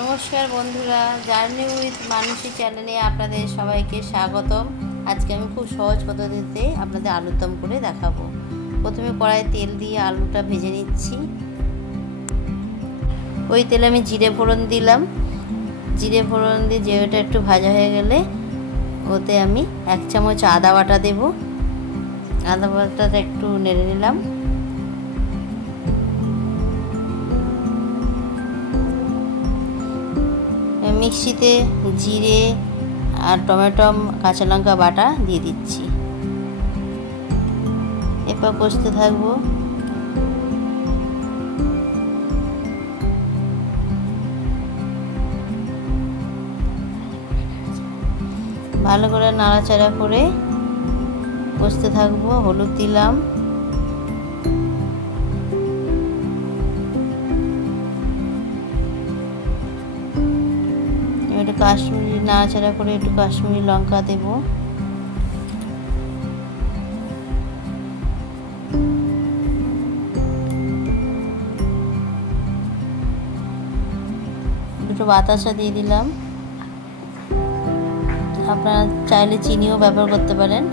নমস্কার বন্ধুরা journey with Manushi চ্যানেলে আপনাদের সবাইকে স্বাগতম। আজকে আমি খুব সহজ পদ্ধতিতে আপনাদের আলুর দম করে দেখাবো। প্রথমে কড়াই তেল দিয়ে আলুটা ভেজে নিচ্ছি। ওই তেলে আমি জিরে ফোড়ন দিলাম। জিরে ফোড়ন দিয়ে জিরেটা একটু ভাজা হয়ে গেলে ওতে আমি এক চামচ আদা বাটা দেব। আদা বাটাটা একটু নেড়ে নিলাম। মিক্সিতে জিরে আর টমেটো, কাঁচা লঙ্কা বাটা দিয়ে দিচ্ছি। এরপর কষতে থাকব। ভালো করে নাড়াচাড়া করে কষতে থাকব, হলুদ দিলাম। কাশ্মীরি নাড়াচাড়া করে একটু কাশ্মীরি লঙ্কা দেব। দুটো বাতাসা দিয়ে দিলাম। আপনারা চাইলে চিনিও ব্যবহার করতে পারেন।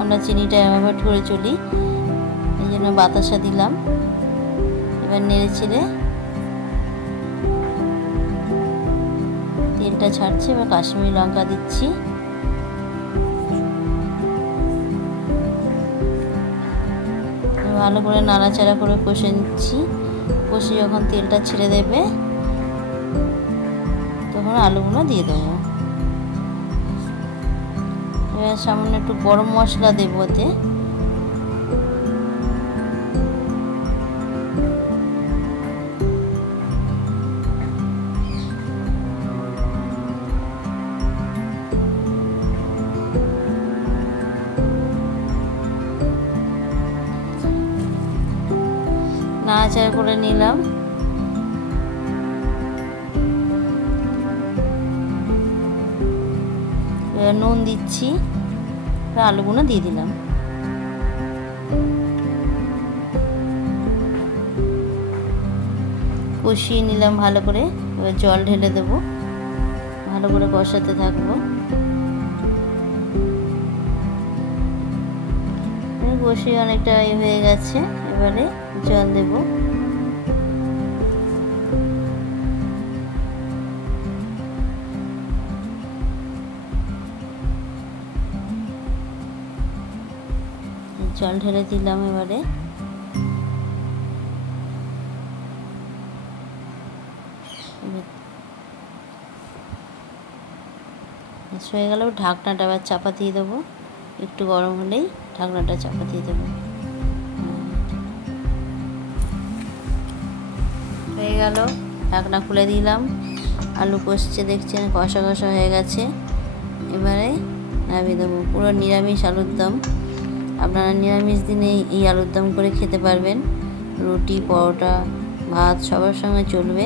আমরা চিনিটা অ্যাভয়েড করে চলি। এই জন্য বাতাসা দিলাম। এবার নেড়ে ছেড়ে তেলটা ছাড়ছে, এবার কাশ্মীরি লঙ্কা দিচ্ছি। ভালো করে নাড়াচাড়া করে কষে নিচ্ছি। কষে যখন তেলটা ছেড়ে দেবে, তখন আলুগুলো দিয়ে দেবো। এবার সামান্য একটু গরম মশলা দেবো ওতে। নাড়াচাড়া করে নিলাম। নুন দিচ্ছি আলুগুলো দিয়ে দিলাম। কষিয়ে নিলাম ভালো করে, এবার জল ঢেলে দেবো। ভালো করে কষাতে থাকব। কষিয়ে অনেকটা হয়ে গেছে, এবারে জল দেব। জল ঢেলে দিলাম এবারে। হয়ে গেল, ঢাকনাটা আবার চাপা দিয়ে দেবো। একটু গরম হলেই ঢাকনাটা চাপা দিয়ে দেবো। গেল, ঢাকনা খুলে দিলাম। আলু কষছে, দেখছেন, কষা কষা হয়ে গেছে। এবারে নামিয়ে দেবো। পুরো নিরামিষ আলুর দম। আপনারা নিরামিষ দিনে এই আলুর দম করে খেতে পারবেন। রুটি, পরোটা, ভাত সবার সঙ্গে চলবে।